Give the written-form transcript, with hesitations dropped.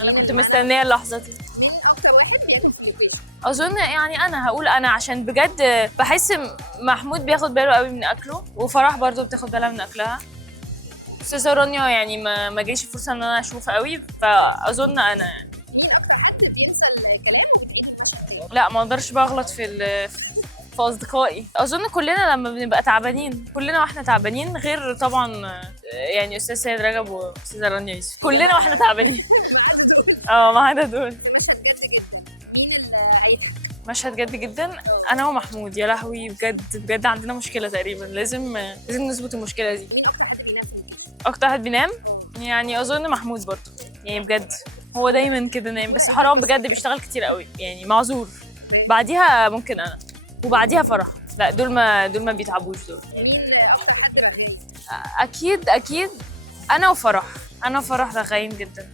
انا كنت مستنيه اللحظه دي. مين اكتر واحد بياكل في اللوكيشن؟ اظن يعني انا هقول انا، عشان بجد بحس محمود بياخد باله قوي من اكله، وفرح برضو بتاخد بالها من اكلها. استاذه رانيا يعني ما جاليش فرصه ان انا اشوف قوي، فاظن انا يعني. مين اكتر حد بينسى الكلام وبتعيد المشهد؟ لا ما اقدرش بغلط في اصدقائي. اظن كلنا لما بنبقى تعبانين، كلنا واحنا تعبانين، غير طبعا يعني استاذ سيد رجب واستاذه رانيا يوسف، كلنا واحنا تعبانين. ما عدا دول. مشهد جد جدا، مين اللي هيضحك؟ مشهد جد جدا انا ومحمود، يا لهوي بجد بجد عندنا مشكله تقريبا، لازم نظبط المشكله دي. مين اكتر حد بينام في اللوكيشن؟ اكتر حد بينام يعني اظن محمود برضه، يعني بجد هو دايما كده نايم، بس حرام بجد بيشتغل كتير قوي، يعني معذور. بعديها ممكن انا، وبعديها فرح. لا دول ما بيتعبوش دول. مين اكتر حد بقى؟ اكيد انا وفرح، انا وفرح رغاين جدا.